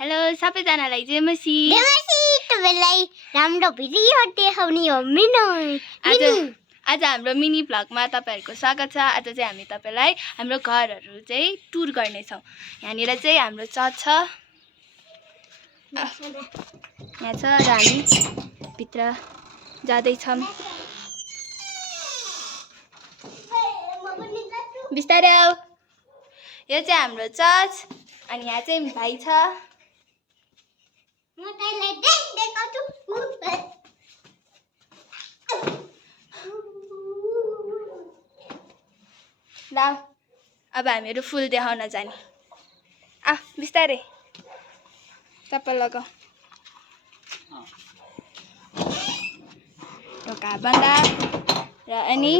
Hello सबैजनालाई जय मसी तपाईलाई राम्रो भिडियो देखाउने हो आज हाम्रो मिनी भ्लगमा तपाईहरुको स्वागत छ। आज चाहिँ हामी तपाईलाई हाम्रो घरहरु चाहिँ टुर गर्ने छौं। यहाँनिर चाहिँ हाम्रो चर्च छ। यहाँ छ र हामी भित्र जाँदै छौं। बिस्तारै आऊ। यो चाहिँ हाम्रो चर्च अनि यहाँ चाहिँ भाइ छ। म तँलाई देखाउँछु। ल अब हामीहरु फुल देखाउन जाने। आ बिस्तारै चप्पल लगाऊ। ढोका बन्दा र अनि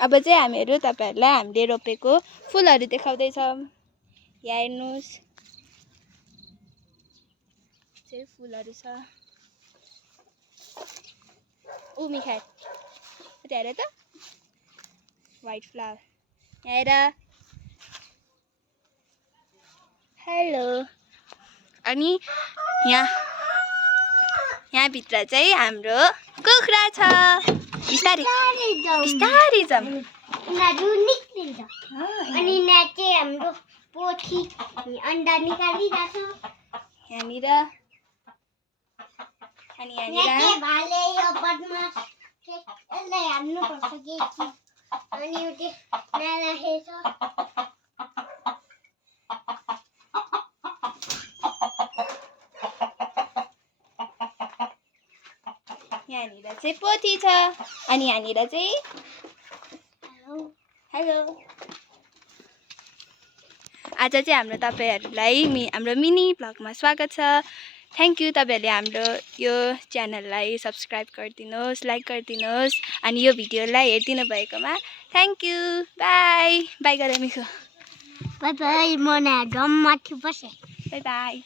अब चाहिँ हामीहरु तपाईहरुलाई हामीले रोपेको फुलहरु देखाउँदै छौं। यहाँ हेर्नुस् चाहिँ फुलहरु छ। ऊ मिखाई उता हेर त व्हाइट फ्लावर। यहाँ हेर। हेलो। अनि यहाँ भित्र चाहिँ हाम्रो कुखुरा छ। बिस्तारै बिस्तारै जाम। उनीहरु निक्लिन्छ। अनि यहाँ चाहिँ हाम्रो पोथी अन्डा निकालिरहेछ। यहाँनिर अनि यहाँ चाहिँ भाले यो बदमास चाहिँ यसलाई हान्नुपर्छ के अनि यो चाहिँ नराखेछ। यहाँनिर चाहिँ पोथी छ। अनि यहाँनिर चाहिँ हेलो। आज चाहिँ हाम्रो तपाईहरुलाई हाम्रो मिनी भ्लगमा स्वागत छ। Thank you. तपाईहरुले हाम्रो यो च्यानललाई सब्स्क्राइब गरिदिनुहोस्, लाइक गरिदिनुहोस् अनि यो भिडियोलाई हेरिदिनु भएकोमा थ्यांक यू। बाइ बाइ गरे मिखु। Bye bye. म ना ड्रम माथि बसे। Bye bye.